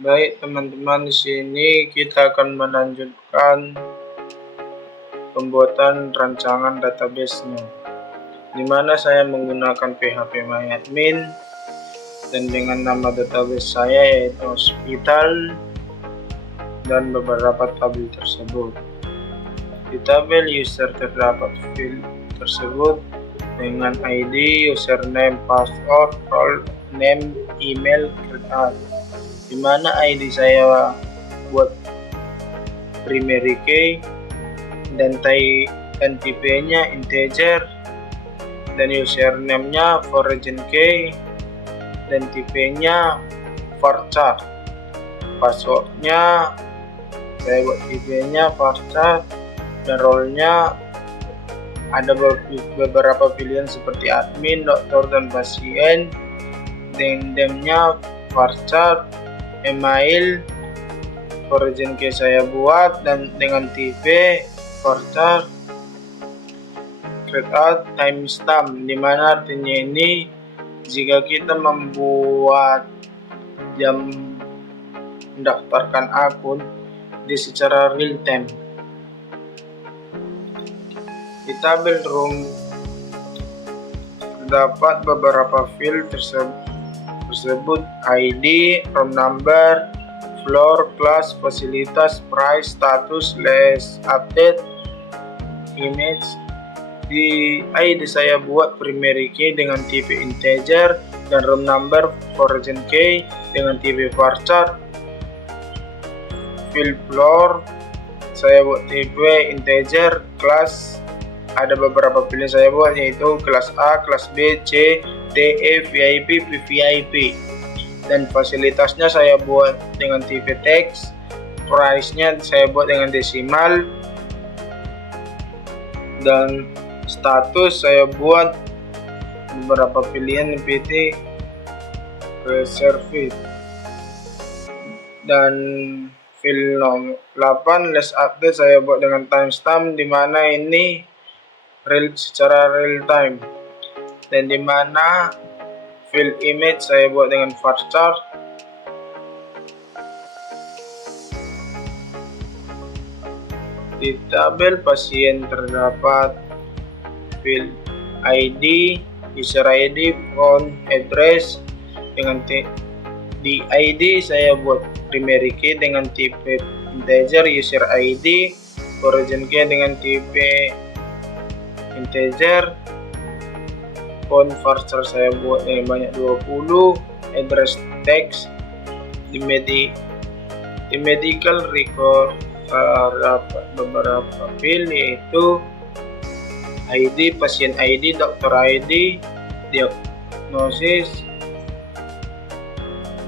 Baik teman-teman, di sini kita akan melanjutkan pembuatan rancangan database-nya, di mana saya menggunakan phpMyAdmin dan dengan nama database saya yaitu hospital dan beberapa tabel tersebut. Di tabel user terdapat field tersebut dengan ID, username, password, role name, email, create, di mana ID saya buat primary key dan tipenya integer dan username-nya foreign key dan tipenya varchar. Passwordnya saya buat tipenya varchar dan role-nya ada beberapa pilihan seperti admin, dokter, dan pasien. Name-nya varchar, email foreign key saya buat dan dengan tipe varchar, create timestamp, dimana artinya ini jika kita membuat jam mendaftarkan akun di secara real time. Di tabel room terdapat beberapa field tersebut ID, room number, floor, class, fasilitas, price, status, list, update, image. Di ID saya buat primary key dengan tipe integer dan room number foreign key dengan tipe varchar. Field floor saya buat tipe integer, class ada beberapa pilihan saya buat yaitu kelas A, kelas B, C, D, E, VIP, VVIP, dan fasilitasnya saya buat dengan tipe teks, price-nya saya buat dengan desimal, dan status saya buat beberapa pilihan PT reserved, dan field 8 list update saya buat dengan timestamp, dimana ini secara real time, dan dimana field image saya buat dengan varchar. Di tabel pasien terdapat field ID, user ID, phone, address dengan di ID saya buat primary key dengan tipe integer, user ID, foreign key dengan tipe integer, phone varchar saya buat yang banyak 20, address text. Di medical record terdapat beberapa field yaitu ID, pasien ID, dokter ID, diagnosis,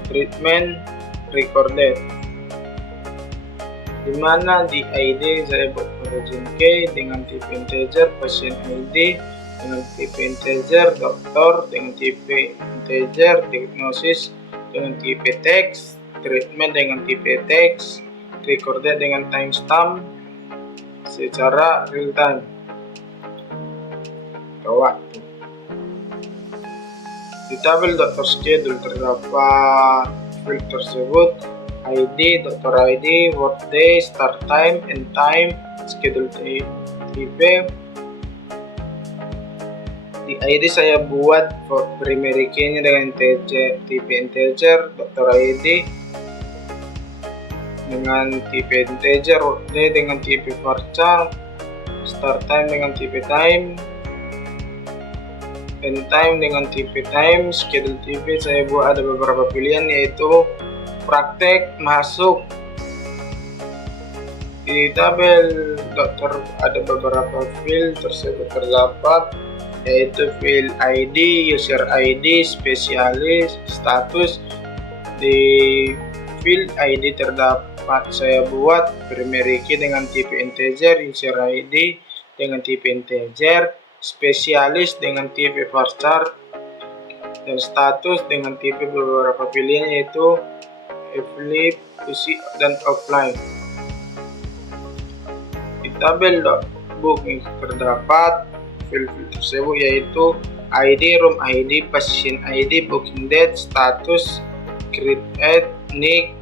treatment, recorded, dimana di ID saya buat foreign key dengan tipe integer, pasien ID dengan tipe integer, dokter dengan tipe integer, diagnosis dengan tipe teks, treatment dengan tipe teks, recorded dengan timestamp secara real time waktu. Di tabel dokter schedule terdapat field tersebut ID, dokter ID, workday, start time, end time, schedule tipe. Di ID saya buat primary key-nya dengan tipe integer, dokter ID dengan tipe integer, workday dengan tipe varchar, start time dengan tipe time, end time dengan tipe time, schedule tipe saya buat ada beberapa pilihan yaitu praktek, masuk. Di tabel dokter ada beberapa field tersebut terdapat yaitu field ID, user ID, spesialis, status. Di field ID terdapat saya buat primary key dengan tipe integer, user ID dengan tipe integer, spesialis dengan tipe varchar, dan status dengan tipe beberapa pilihan yaitu flip, PC, dan offline. Di tabel booking terdapat field tersebut yaitu ID, room ID, pasien ID, booking date, status, create, nick,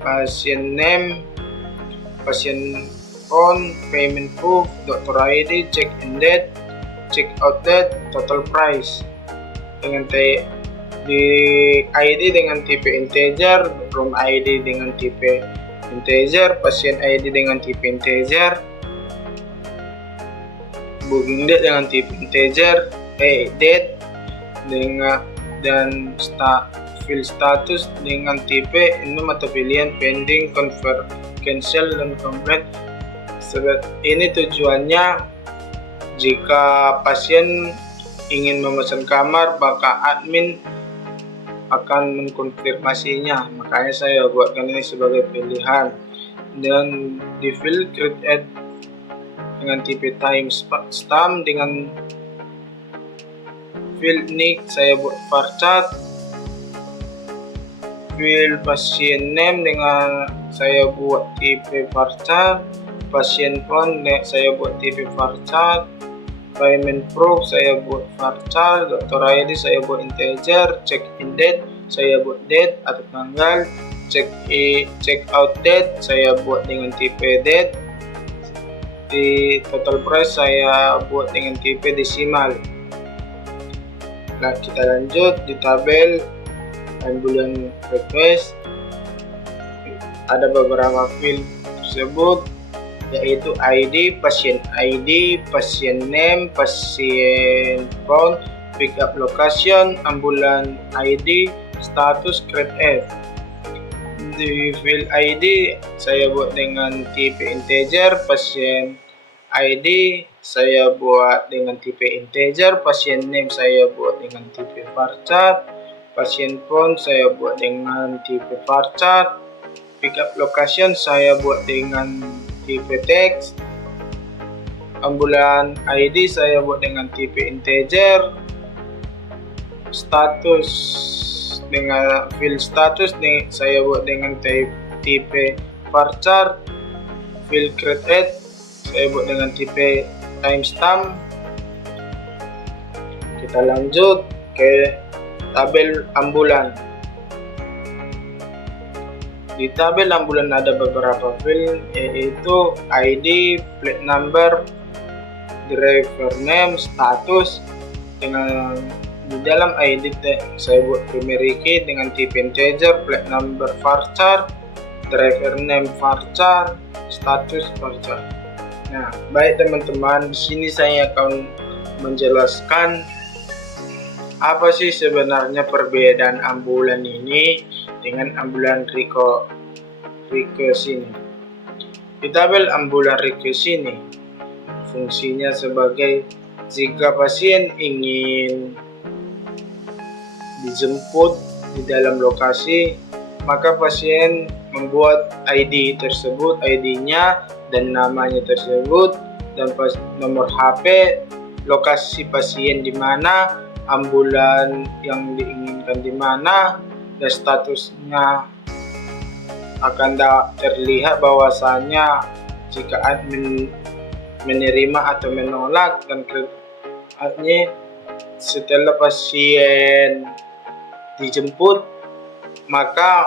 pasien name, pasien phone, payment proof, dokter ID, check in date, check out date, total price. Dengan di ID dengan tipe integer, room ID dengan tipe integer, pasien ID dengan tipe integer, booking date dengan tipe integer, date dengan dan fill status dengan tipe enum atau pilihan pending, confirm, cancel, dan complete. Ini tujuannya jika pasien ingin memesan kamar, maka admin akan mengkonfirmasinya. Makanya saya buatkan ini sebagai pilihan. Dan di field create dengan tipe time stamp, dengan field nick saya buat varchar, field pasien name dengan saya buat tipe varchar, pasien phone saya buat tipe varchar, payment proof saya buat varchar, dokter ID saya buat integer, check in date saya buat date atau tanggal, check out date saya buat dengan tipe date, di total price saya buat dengan tipe desimal. Nah, kita lanjut di tabel ambulan request. Ada beberapa field tersebut, yaitu ID, pasien name, pasien phone, pickup location, ambulan ID, status, grade F. Di field ID saya buat dengan tipe integer, pasien ID saya buat dengan tipe integer, pasien name saya buat dengan tipe varchar, pasien phone saya buat dengan tipe varchar, pickup location saya buat dengan tipe text, ambulan ID saya buat dengan tipe integer, status dengan field status saya buat dengan tipe varchar, field create saya buat dengan tipe timestamp. Kita lanjut ke tabel ambulan. Di tabel ambulan ada beberapa field, yaitu ID, plate number, driver name, status. Dengan di dalam ID saya buat primary key dengan tipe integer, plate number varchar, driver name varchar, status varchar. Nah, baik teman-teman, di sini saya akan menjelaskan apa sih sebenarnya perbedaan ambulan ini dengan ambulan request ini. Di tabel ambulan request ini, fungsinya sebagai jika pasien ingin dijemput di dalam lokasi, maka pasien membuat ID tersebut, ID-nya dan namanya tersebut, dan nomor HP, lokasi pasien di mana, ambulan yang diinginkan di mana, dan statusnya akan terlihat bahwasanya jika admin menerima atau menolak, dan artinya setelah pasien dijemput, maka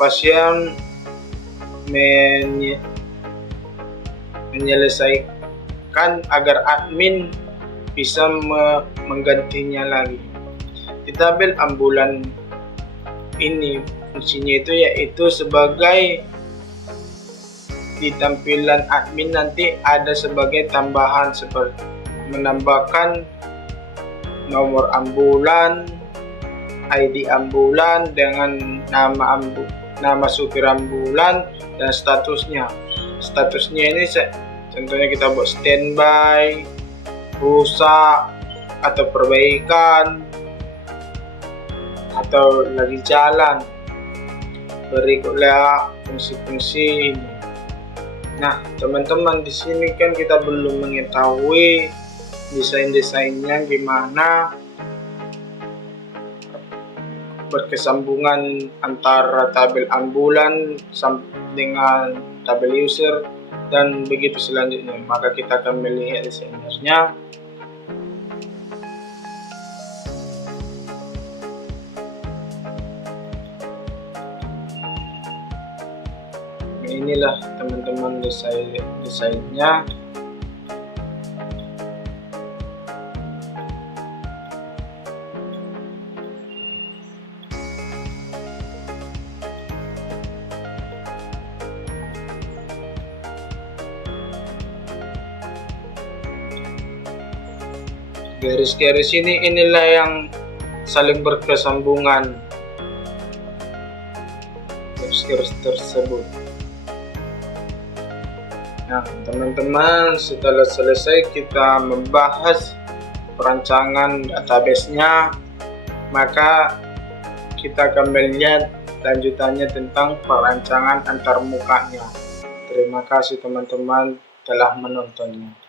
pasien menyelesaikan agar admin bisa menggantinya lagi. Di tabel ambulan ini fungsinya itu yaitu sebagai di tampilan admin nanti ada sebagai tambahan seperti menambahkan nomor ambulan, ID ambulan dengan nama supir ambulan dan statusnya. Statusnya ini contohnya kita buat standby, rusak, atau perbaikan, atau lagi jalan. Berikutlah fungsi-fungsi ini. Nah, teman-teman, di sini kan kita belum mengetahui desain-desainnya gimana, berkesambungan antara tabel ambulan dengan tabel user dan begitu selanjutnya. Maka kita akan melihat desainernya. inilah teman-teman desainnya. Garis-garis inilah yang saling berkesambungan, garis-garis tersebut. Nah teman-teman, setelah selesai kita membahas perancangan database-nya, maka kita akan melihat lanjutannya tentang perancangan antarmukanya. Terima kasih teman-teman telah menontonnya.